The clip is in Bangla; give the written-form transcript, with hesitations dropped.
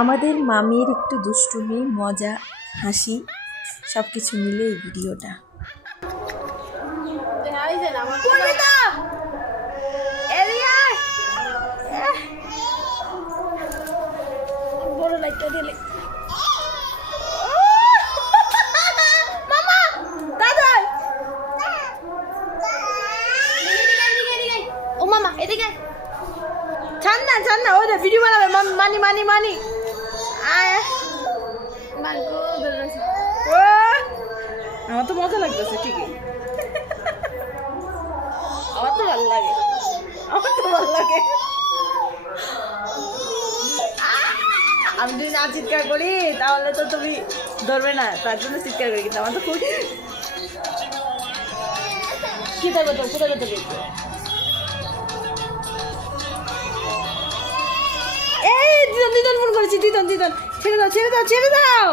আমাদের মামির একটু দুষ্টুমি, মজা, হাসি সব কিছু মিলে এই ভিডিওটা। বড় লাইটটা দিলে ও মামা এদিকে ছান্না ছান্না ওই যে ভিডিও বানাবে মানি মানি মানি আয় আমার তো মজা লাগতেছে ঠিকই, আমার তো ভালো লাগে, আমার তো ভালো লাগে। আমি যদি না চিৎকার করি তাহলে তো তুমি ধরবে না, তার জন্য চিৎকার করি। কিন্তু আমার তো খুব কি থাকবে তো কোথায় করতে এই দিদন দিদন ফোন করেছি, দিদন দিদন ছেড়ে দাও ছেড়ে দাও ছেড়ে দাও।